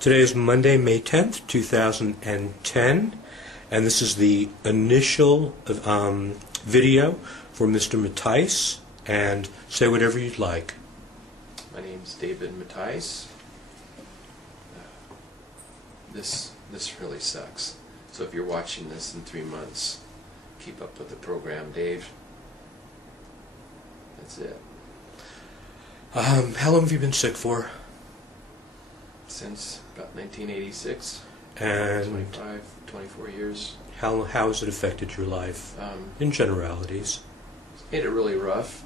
Today is Monday, May 10th, 2010, and this is the initial video for Mr. Mattice, and say whatever you'd like. My name's David Mattice. This really sucks. So if you're watching this in 3 months, keep up with the program, Dave. That's it. How long have you been sick for? Since about 1986. And 24 years. how has it affected your life, in generalities? Made it really rough.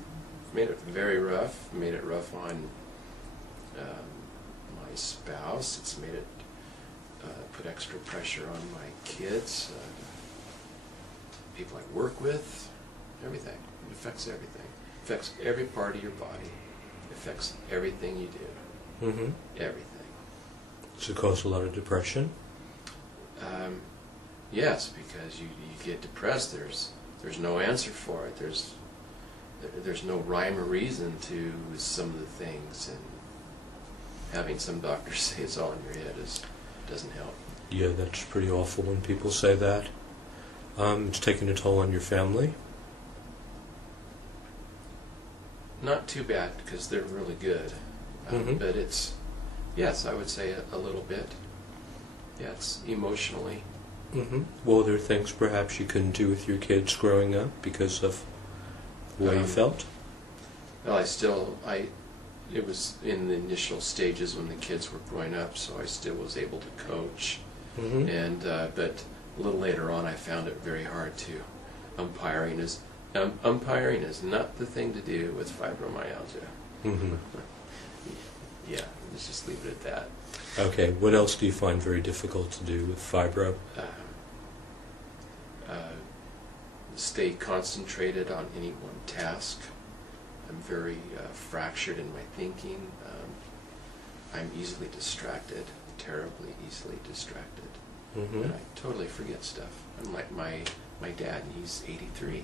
Made it very rough. Made it rough on my spouse. It's made it put extra pressure on my kids, people I work with, everything. It affects everything. It affects every part of your body. It affects everything you do. Mm-hmm. Everything. Does it cause a lot of depression? Yes, because you get depressed. There's no answer for it. There's no rhyme or reason to some of the things, and having some doctors say it's all in your head doesn't help. Yeah, that's pretty awful when people say that. It's taking a toll on your family? Not too bad, because they're really good. But it's, yes, I would say a little bit. Yeah, it's emotionally. Well, there are things perhaps you couldn't do with your kids growing up because of the way you felt? Well, it was in the initial stages when the kids were growing up, so I still was able to coach. And but a little later on, I found it very hard to. Umpiring is not the thing to do with fibromyalgia. Yeah, let's just leave it at that. Okay, what else do you find very difficult to do with fibro? Stay concentrated on any one task. I'm very fractured in my thinking. I'm easily distracted, terribly easily distracted. And I totally forget stuff. I'm like my dad, and he's 83.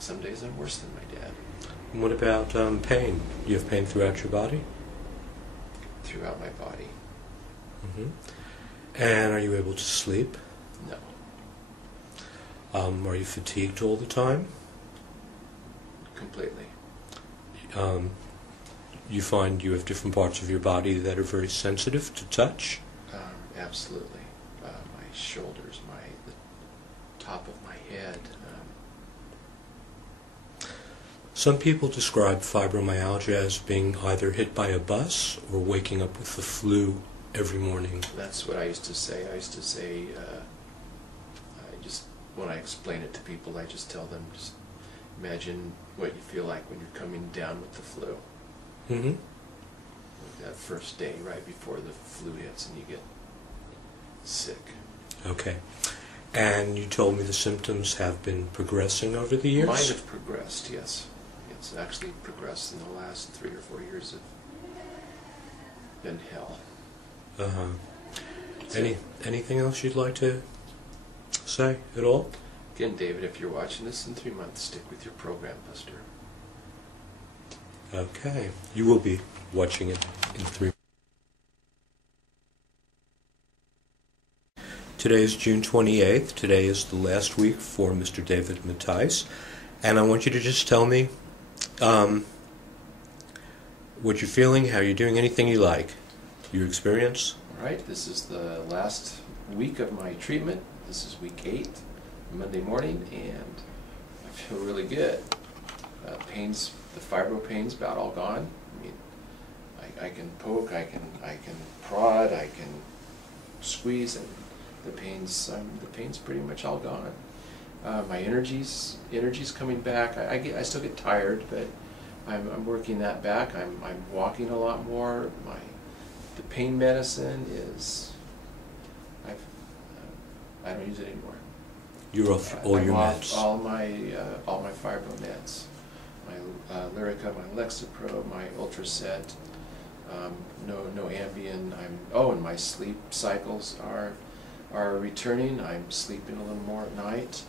Some days I'm worse than my dad. And what about pain? You have pain throughout your body? Throughout my body. And are you able to sleep? No. Are you fatigued all the time? Completely. You find you have different parts of your body that are very sensitive to touch? Absolutely. My shoulders, the top of my head. Some people describe fibromyalgia as being either hit by a bus or waking up with the flu every morning. That's what I used to say. I used to say, when I explain it to people, I just tell them, just imagine what you feel like when you're coming down with the flu. Like that first day right before the flu hits and you get sick. Okay. And you told me the symptoms have been progressing over the years? Mine have progressed, yes. It's actually progressed in the last 3 or 4 years. Have been hell. Anything else you'd like to say at all? Again, David, if you're watching this in 3 months, stick with your program, Buster. Okay. You will be watching it in 3 months. Today is June 28th. Today is the last week for Mr. David Mattice. And I want you to just tell me what you're feeling, how you're doing, anything you like. Your experience? All right, this is the last week of my treatment. This is week 8, Monday morning, and I feel really good. The fibro pain's about all gone. I mean, I can poke, I can prod, I can squeeze, and the pain's pretty much all gone. My energy's coming back. I still get tired, but I'm working that back. I'm walking a lot more. The pain medicine is I don't use it anymore. You're off all your meds. All my fibro meds. My Lyrica, my Lexapro, my Ultraset. No Ambien. And my sleep cycles are returning. I'm sleeping a little more at night.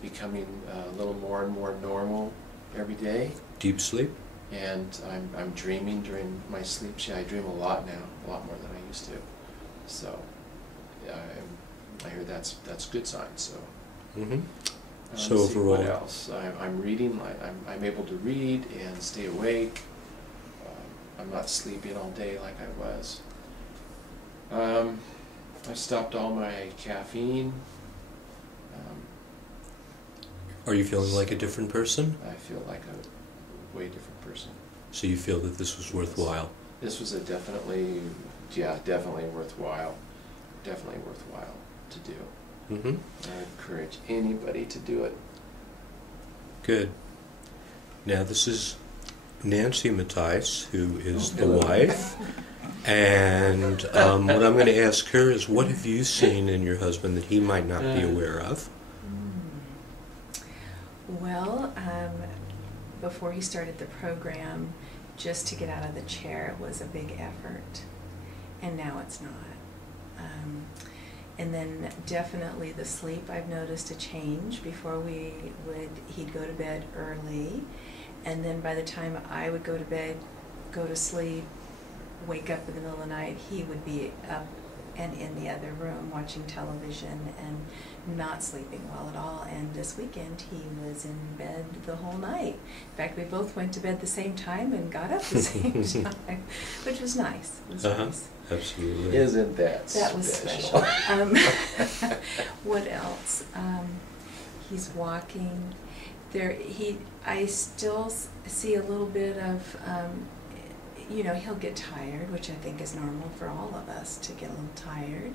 Becoming a little more and more normal every day. Deep sleep? and I'm dreaming during my sleep. I dream a lot now, a lot more than I used to. So I hear that's good sign. So. Mm-hmm. So Let's see, overall, what else? I'm reading. I'm able to read and stay awake. I'm not sleeping all day like I was. I stopped all my caffeine. are you feeling like a different person? I feel like a way different person. So you feel that this was worthwhile? This was definitely worthwhile. Definitely worthwhile to do. Mm-hmm. I encourage anybody to do it. Good. Now this is Nancy Mattice, who is the Hello. wife, and what I'm going to ask her is, what have you seen in your husband that he might not be aware of? Well, before he started the program, just to get out of the chair was a big effort, and now it's not. And then definitely the sleep, I've noticed a change. Before he'd go to bed early, and then by the time I would go to bed, go to sleep, wake up in the middle of the night, he would be up and in the other room watching television and not sleeping well at all. And this weekend he was in bed the whole night. In fact, we both went to bed the same time and got up the same time, which was nice. It was nice. Absolutely. Isn't that That was special. What else? He's walking. I still see a little bit of, he'll get tired, which I think is normal for all of us to get a little tired.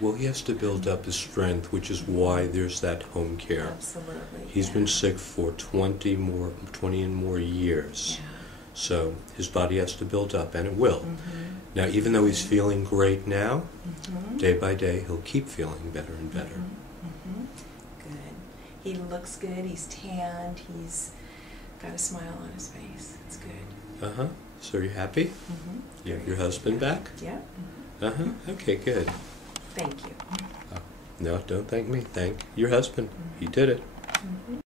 Well, he has to build up his strength, which is why there's that home care. Absolutely. He's been sick for 20 and more years. Yeah. So his body has to build up, and it will. Mm-hmm. Now, even though he's feeling great now, Mm-hmm. day by day, he'll keep feeling better and better. Mm-hmm. Mm-hmm. Good. He looks good. He's tanned. He's got a smile on his face. It's good. Uh-huh. So you're happy? Mm-hmm. You have your husband back? Yeah. Mm-hmm. Uh-huh. Okay, good. Thank you. No, don't thank me. Thank your husband. He did it. Mm-hmm.